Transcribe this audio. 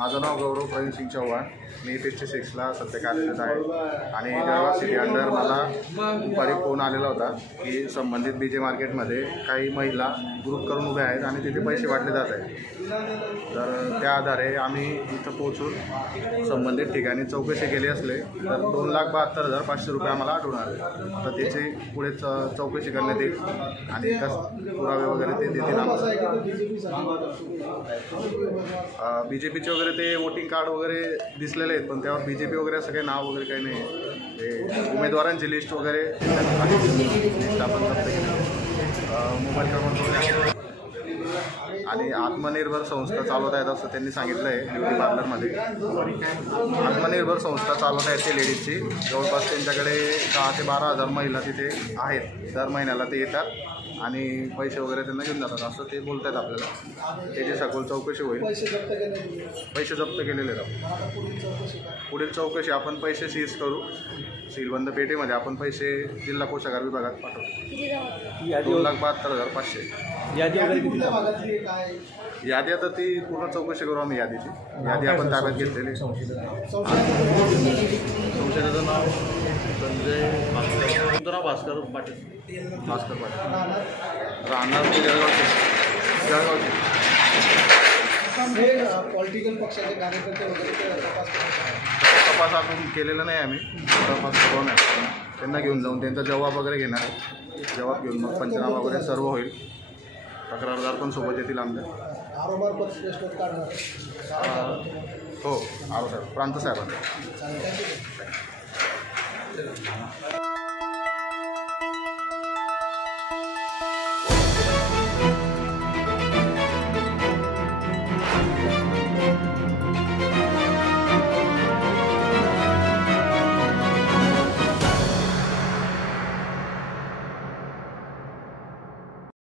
माझं नाव गौरव प्रवीण सिंग चव्हाण। मी 56ला सध्या कार्यरत आहे आणि जळगाव सिटी अंडर मला दुपारी फोन आलेला होता की संबंधित BJ मार्केटमध्ये काही महिला ग्रुप करून उभ्या आहेत आणि तिथे पैसे वाटले जात आहेत। तर त्या आधारे आम्ही इथं पोहोचून संबंधित ठिकाणी चौकशी केली असले तर 2,72,500 रुपये आम्हाला आढळून आले। तर त्याची पुढे चौकशी करण्यात येईल आणि पुरावे वगैरे ते देतील आम्हाला। BJPचे वगैरे ते वोटिंग कार्ड वगैरे दिसलेले आहेत, पण त्यावर BJP वगैरे असं काही नाव वगैरे काही नाही। ते उमेदवारांची लिस्ट वगैरे लिस्ट आपण जप्त केली, मोबाईल क्रमांक वगैरे आणि आत्मनिर्भर संस्था चालवत आहेत असं त्यांनी सांगितलं आहे। ब्युटी पार्लरमध्ये आत्मनिर्भर संस्था चालवत आहेत ते लेडीजची। जवळपास त्यांच्याकडे 10 ते 12,000 महिला तिथे आहेत। दर महिन्याला ते येतात आणि पैसे वगैरे त्यांना घेऊन जातात असं ते बोलत आहेत आपल्याला। त्याची सखोल चौकशी होईल। पैसे जप्त केलेले आहेत। पुढील चौकशी आपण पैसे सीज करू। सीलबंद पेटीमध्ये आपण पैसे जिल्हा कोषागार विभागात पाठवू। 2,72,500 यादी आता ती पूर्ण चौकशी करू आम्ही। यादी आपण ताब्यात घेतलेली। संशयिताचं नाव संजय भास्कर, तुमचं नाव भास्कर पाटील। राहणार ते जळगावचे। पॉलिटिकल पक्षाचे कार्यकर्ते वगैरे तपास अजून केलेला नाही आम्ही। तपास करून त्यांना घेऊन जाऊन त्यांचा जबाब वगैरे घेणार आहे। जबाब घेऊन मग पंचनामा वगैरे सर्व होईल। तक्रारदार पण सोबत येतील आमच्या। हो, प्रांत साहेबांना।